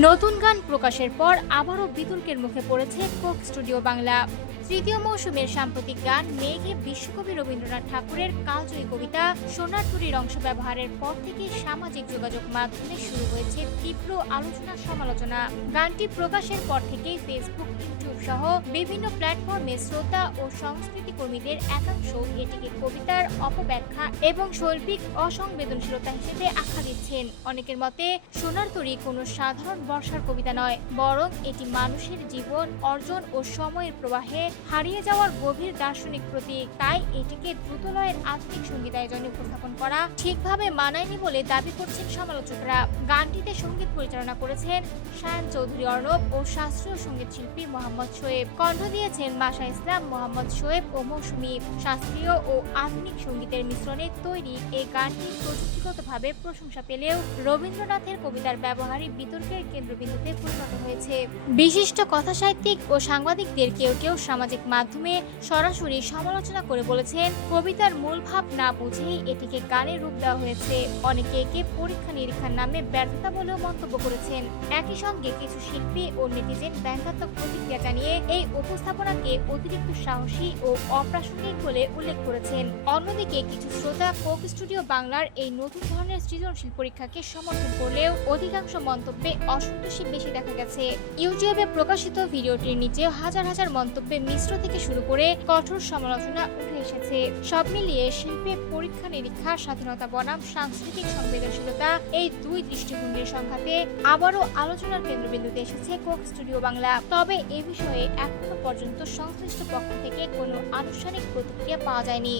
নতুন গান প্রকাশের পর আবারও বিতর্কের মুখে পড়েছে কোক স্টুডিও বাংলা। তৃতীয় মৌসুমের সাম্প্রতিক গান মেঘে বিশ্বকবি রবীন্দ্রনাথ ঠাকুরের কালজয়ী কবিতা সোনার তরীর অংশ ব্যবহারের পর থেকে সামাজিক যোগাযোগ মাধ্যমে শুরু হয়েছে তীব্র আলোচনা সমালোচনা। গানটি প্রকাশের পর থেকেই ফেসবুক, ইউটিউব সহ বিভিন্ন প্ল্যাটফর্মে শ্রোতা ও সংস্কৃতি কর্মীদের একাংশ এটিকে কবিতার অপব্যাখ্যা এবং শৈল্পিক অসংবেদনশীলতা হিসেবে আখ্যা দিচ্ছেন। অনেকের মতে সোনার তরী কোনো সাধারণ বর্ষার কবিতা নয়, বরং এটি মানুষের জীবন, অর্জন ও সময়ের প্রবাহে হারিয়ে যাওয়ার গভীর দার্শনিক প্রতীক। তাই এটিকে দ্রুতলয়ের আধুনিক সঙ্গীতায়োজনে উপস্থাপন করা ঠিকভাবে মানায়নি বলে দাবি করছেন সমালোচকরা। গানটিতে সঙ্গীত পরিচালনা করেছেন শায়ান চৌধুরী অর্ণব ও শাস্ত্রীয় সঙ্গীত শিল্পী মোহাম্মদ শোয়েব। কণ্ঠ দিয়েছেন মাশা ইসলাম, মোহাম্মদ শোয়েব ও মৌসুমী। শাস্ত্রীয় ও আধুনিক সঙ্গীতের মিশ্রণে তৈরি এই গানটি প্রযুক্তিগতভাবে প্রশংসা পেলেও রবীন্দ্রনাথের কবিতার ব্যবহারই বিতর্কের কেন্দ্রবিন্দুতে পরিণত হয়েছে। বিশিষ্ট কথাসাহিত্যিক ও সাংবাদিকদের কেউ কেউ সামাজিক মাধ্যমে সরাসরি সমালোচনা করে বলেছেন, কবিতার মূল ভাব না বুঝেই এটিকে গানের রূপ দেওয়া হয়েছে। অনেকে একে পরীক্ষা নিরীক্ষার নামে ব্যর্থতা বলেও মন্তব্য করেছেন। একই সঙ্গে কিছু শিল্পী ও নেটিজেন ব্যঙ্গাত্মক প্রতিক্রিয়া জানিয়ে এই উপস্থাপনাকে অতিরিক্ত সাহসী ও অপ্রাসঙ্গিক বলে উল্লেখ করেছেন। অন্যদিকে কিছু শ্রোতা কোক স্টুডিও বাংলার এই নতুন ধরনের সৃজনশীল পরীক্ষাকে সমর্থন করলেও অধিকাংশ মন্তব্যে অসন্তোষী বেশি দেখা গেছে। ইউটিউবে প্রকাশিত ভিডিওটির নিচে হাজার হাজার মন্তব্যে মিশ্র থেকে শুরু করে কঠোর সমালোচনা উঠে এসেছে। সব মিলিয়ে শিল্পের পরীক্ষা নিরীক্ষা, স্বাধীনতা বনাম সাংস্কৃতিক সংবেদনশীলতা, এই দুই দৃষ্টিভঙ্গির সংঘাতে আবারও আলোচনার কেন্দ্রবিন্দুতে এসেছে কোক স্টুডিও বাংলা। তবে এ বিষয়ে এখনো পর্যন্ত সংশ্লিষ্ট পক্ষ থেকে কোনো আনুষ্ঠানিক প্রতিক্রিয়া পাওয়া যায়নি।